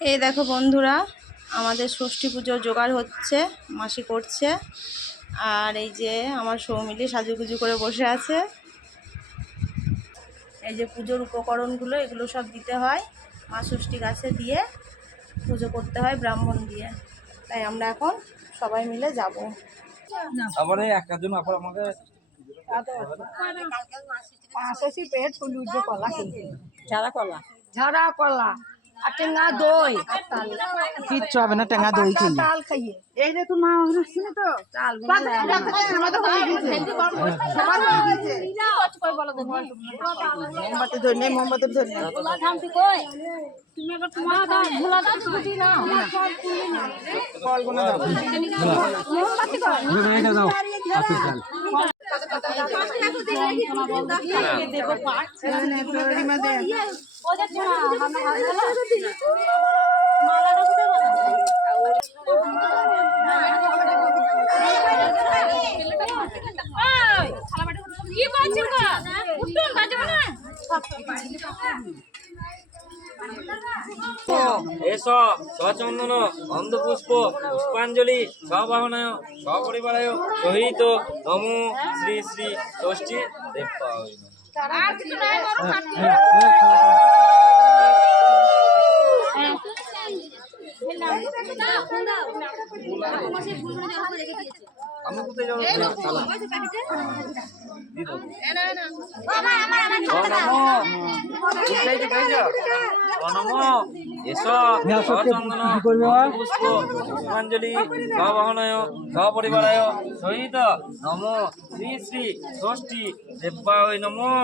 এই দেখো বন্ধুরা, আমাদের ষষ্ঠী পুজোর জোগাড় হচ্ছে, মাসি করছে। আর এই যে আমার সৌমিলি সাজুগুজু করে বসে আছে। এই যে পুজোর উপকরণগুলো, এগুলো সব দিতে হয়। মা ষষ্ঠী গাছে দিয়ে পুজো করতে হয় ব্রাহ্মণ দিয়ে। তাই আমরা এখন সবাই মিলে যাব। আবার একার জন্য আবার আমাকে পেট ফুল কলা ঝাড়া কলা আর টেঙ্গা দই কিচ্ছু হবে না, টেঙ্গা দই খেয়ে তাল খাইয়ে এই যে তোমার শুনে তো তাল মোমবাতি ধরে নেই, মোমবাতি ধরে নেই। এসো সচন্দন অন্ধপুষ্প পুষ্পাঞ্জলি সবাহনায় সপরিবারায় সহিত নমো শ্রী শ্রী ষষ্ঠী দেবায় আমি কোথায় যাবো? পুষ্পাঞ্জলি সবাহনায় সপরিবারায় সহিত নমো শ্রী শ্রী ষষ্ঠী দেবায় নমো।